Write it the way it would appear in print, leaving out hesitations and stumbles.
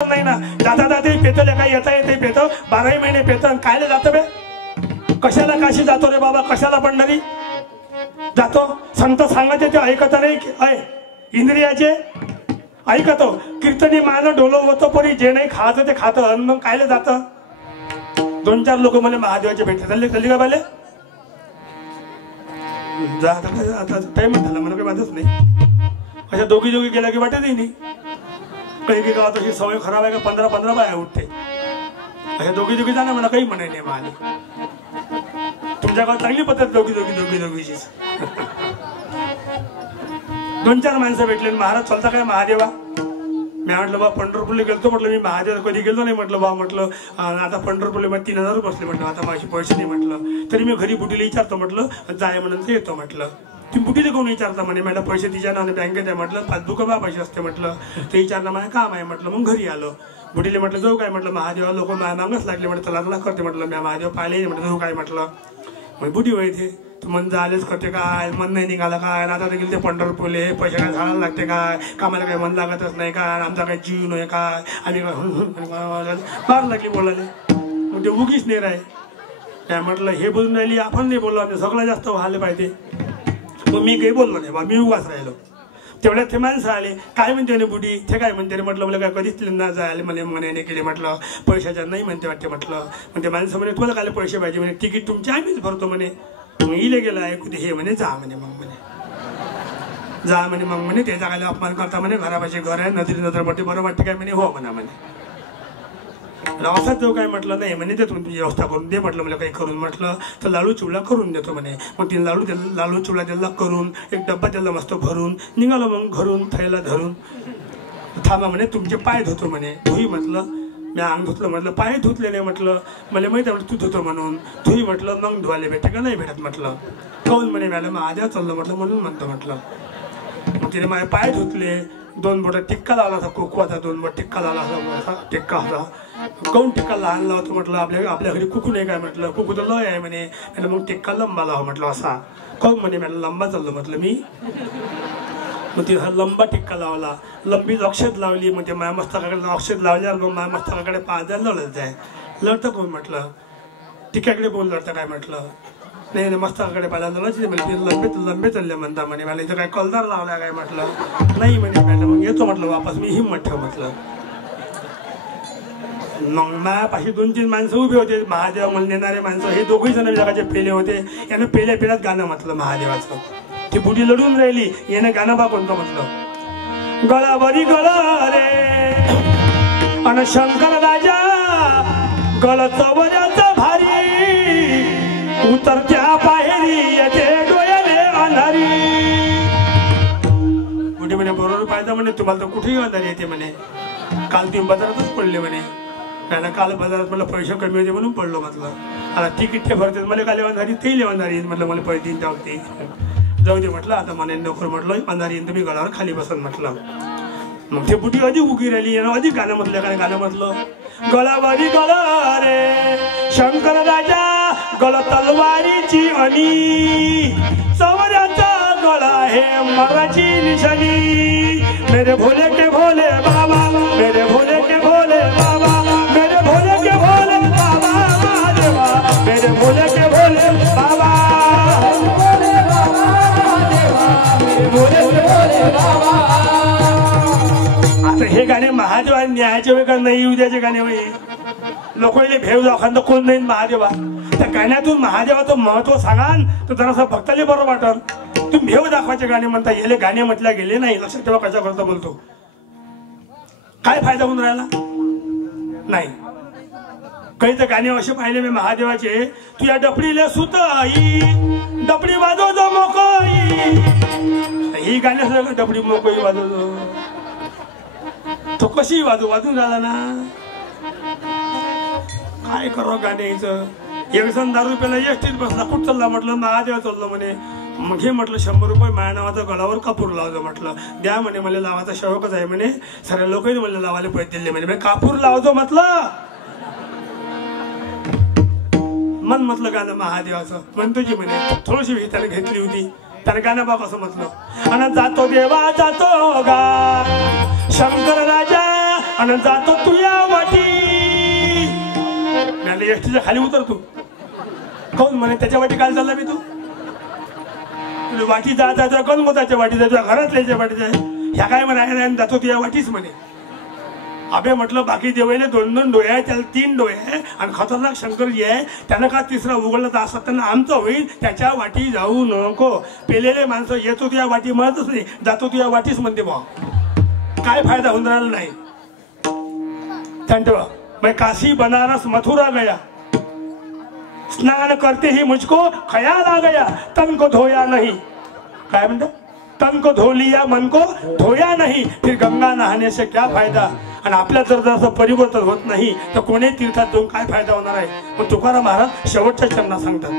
नाही ना, जाता जाता पेतो लेका येता येते पेतो 12 महिने पेतो कायले जातो बे? कशाला काशी जातो रे बाबा, कशाला पंढरी जातो? संत सांगायचे ते ऐकत नाही, इंद्रियाचे ऐकतो. कीर्तनी मान डोलो होतो परी जे नाही खायचं ते खातं, मग कायले जातं? 2-4 लोक मला महादेवाचे भेटले चालली का बाले जा आता टाइम झाला मला काही वाटत नाही. अशा दोघी गेल्या की वाटतही नाही. काही गावात अशी सवय खराब आहे का 15-15 बाया उठते. अशा दोघी जाणं मला काही म्हणाय नाही. मला तुमच्या गावात चांगली पद्धत दोघीचीच. 2-4 माणसं भेटले. महाराज चालता काय महादेवा? मी म्हटलं बा पंढरपूरला गेलतो. म्हटलं मी महादेव कधी गेलो नाही. म्हटलं बा म्हटलं आता पंढरपूरला मग 3000 रुपये बसले. म्हटलं आता माझे पैसे नाही. म्हटलं तरी मी घरी बुटीला विचारतो. म्हटलं जाय म्हणून येतो. म्हटलं ती बुटीला कोण विचारता म्हणे मला पैसे तिच्या नावाने बँकेत आहे. म्हटलं पासबुक बा पैसे असते. म्हटलं ते विचारणं माझं काम आहे. म्हटलं मग घरी आलो. बुटीले म्हटलं जाऊ काय? म्हटलं महादेवा लोक मागच लागले. म्हटलं चला करते. म्हटलं मी महादेव पाहिले. म्हटलं जाऊ काय? म्हटलं मग बुटी व्हायचे तू मन झालेच करते काय? मन नाही निघाला काय? आता गेले ते पंढरपूरले पैसे काय झाडायला लागते काय? कामाला काही मन लागतच नाही काय? आमचा काही जीव नाही काय? आम्ही फार लागली बोलायला. मग ते उगीच नाही राही. त्या म्हटलं हे बोलून राहिली आपण नाही बोललो. आम्ही सगळं जास्त व्हायला पाहिजे. मग मी काही बोललो नाही बा, मी उगाच राहिलो. तेवढ्यात ते माणसं आले. काय म्हणते म्हणे बुडी? ते काय म्हणते? म्हटलं मला काय कधीच ना जायला मला म्हणे केले. म्हटलं पैशाच्या नाही म्हणते वाटते. म्हटलं मग ते माणसं म्हणे तुम्हाला काय पैसे पाहिजे? म्हणे तिकीट तुमची आम्हीच भरतो म्हणे. मग इले गेला ऐकू हे म्हणे जा म्हणे. मग म्हणे जा म्हणे. मग म्हणे त्याचा काय अपमान करता म्हणे. घरापाशी घर आहे नजरी नजर पडते बरं वाटते काय? म्हणे हो म्हणा म्हणे. असाच जो काय? म्हटलं नाही म्हणे ते तुमची व्यवस्था करून दे. म्हटलं मला काही करून म्हटलं तर लाडू चिवडा करून देतो म्हणे. मग तिने लाडू चिवडा त्याला करून एक डब्बा त्याला मस्त भरून निघालो. मग घरून थैला धरून थांबा म्हणे तुमचे पाय धुतो म्हणे. धुई म्हटलं मी अंग धुतलं. म्हटलं पाय धुतले नाही. म्हटलं मला माहिती आहे तू धुतो म्हणून. धुई म्हटलं मग धुवायला भेटे का? नाही भेटत. म्हटलं काऊन? म्हणे मला महादेव चाललं. म्हटलं म्हणून म्हणतो. म्हटलं मग तिने माझे पाय धुतले. 2 बोट टिक्का लावला होता. कुकवाचा 2 बोट टिक्का लावला होता. टिक्का होता. काऊन टिक्का लहान लावतो? म्हटलं आपल्या घरी कुकू नाही काय? म्हटलं कुकू तर लय आहे म्हणे. मग टिक्का लंबा लावा. म्हटलं असा काऊन? म्हणे मला लंबा चाललो. म्हटलं मी मग ती हा लंबा टिक्का लावला. लंबी अक्षत लावली. मग ते माया मस्तकाकडे अक्षत लावल्यावर मग माया मस्तकाकडे पाजायला लढत जाय. लढतं कोण? म्हटलं टिक्क्याकडे बोल लढतं काय? म्हटलं नाही मस्तकाकडे पाजायला लढायची म्हणजे लंबे चालले म्हणता म्हणे. मला इथं काय कलदार लावला काय? म्हटलं नाही म्हणे. मग येतो म्हटलं वापस. मी हिम्मत ठेव. म्हटलं मग माझ्यापाशी 2-3 माणसं उभी होते. महादेव मला नेणारे माणसं. हे दोघही जण जगाचे पेले होते. यानं पेल्यात गाणं म्हटलं महादेवाचं. ती बुडी लढून राहिली. यानं गाणं बा कोणतं म्हटलं गळावरी गळा रे अन शंकर राजा गळ चवऱ्याचा भारी उतरत्या बाहेरी येते डोळ्याने अंधारी. बुडी म्हणे बरोबर पाहिजे म्हणे. तुम्हाला तर कुठेही अंधारी येते म्हणे. काल तुम्ही बाजारातच पडले म्हणे. त्यानं काल बाजारात मला पैसे कमी होते म्हणून पडलो. म्हटलं आता तिकीट ते भरते मला काय लेवनदारी ते लेवनदारी. म्हटलं मला पैसे देईन त्यावरती जाऊ दे. म्हटलं आता मला नोकर म्हटलं अंधारी येईन तुम्ही गळावर खाली बसन. म्हटलं मग ते बुटी अधिक उगी राहिली. यानं अधिक गाणं म्हटलं. काय गाणं म्हटलं गळावरी गळा रे शंकर राजा गळ तलवारीची आणि चवऱ्याचा गळा हे मराठी निशाणी. मेरे भोले के भोले बाबा मेरे भोले के भोले बाबा मेरे भोले के भोले बाबा महादेवा मेरे भोले के भोले बाबा आता हे गाणे महादेवा न्यायाचे वेळ का नाही उद्याचे गाणे होई. लोक भेव दाखवता कोण नाही महादेवा. त्या गाण्यातून महादेवाचं महत्व सांगाल तर जरासं भक्ताले बरं वाटल. तुम्ही भेव दाखवायचे गाणे म्हणता. येले गाणे म्हटल्या गेले नाही. लक्षात ठेवा कशा करता बोलतो. काय फायदा होऊन राहिला नाही. काही तर गाणे असे पाहिले मी महादेवाचे. तुझ्या डपडीले सुत आई डपडी वाजवतो मोकळी. ही गाणे डपडी मोकळी वाजवतो. तो कशी वाजून राहिला ना. काय करावं गाण्याचं. एक जण 10 रुपयाला एसटीत बसला. कुठं चालला? म्हटलं महादेवा चाललो म्हणे. मग हे म्हटलं 100 रुपये माझ्या नावाचा गळावर कापूर लावतो. म्हटलं द्या म्हणे. मला लावायचा शौकच आहे म्हणे. सगळ्या लोकांनी मला लावायला पैसे दिले म्हणे. कापूर लावतो म्हटलं. मन म्हटलं गाणं महादेवाचं म्हणतो जी म्हणे. थोडीशी त्याने घेतली होती. त्याने गाणं बा कसं म्हटलं आणि जातो देवा जातो गा शंकर राजा आणि जातो तू या वाटी. मी एसटीच्या खाली उतरतो. कोण म्हणे त्याच्या वाटी काय चालला मी तू वाटी जायचं कोण मग त्याच्या वाटी जायचं घरातल्याच्या वाटी जाय ह्या काय म्हणाय जातो तू या वाटीच म्हणे. अबे म्हटलं बाकी देवायला 2-2 डोळे आहे त्याला 3 डोळे आहे आणि खतरनाक शंकरजी आहे त्यानं का तिसरा उघडला तर असं त्यांना आमचं होईल त्याच्या वाटी जाऊ नको. पेलेले माणसं येतो तुझ्या वाटी म्हणतच नाही जातो तुझ्या वाटीच म्हणते बा. काय फायदा होऊन राहिला नाही. ठेवा मैं काशी बनारस मथुरा गया स्नान करते ही मुझको ख्याल आ गया तन को धोया नहीं. काय म्हणतात तन को धो लिया मन को धोया नहीं फिर गंगा नहाने से क्या फायदा. आणि आपल्या जर असं परिवर्तन होत नाही तर कोणी तीर्थात जाऊन काय फायदा होणार आहे. मग तुकाराम महाराज शेवटच्या चरणात सांगतात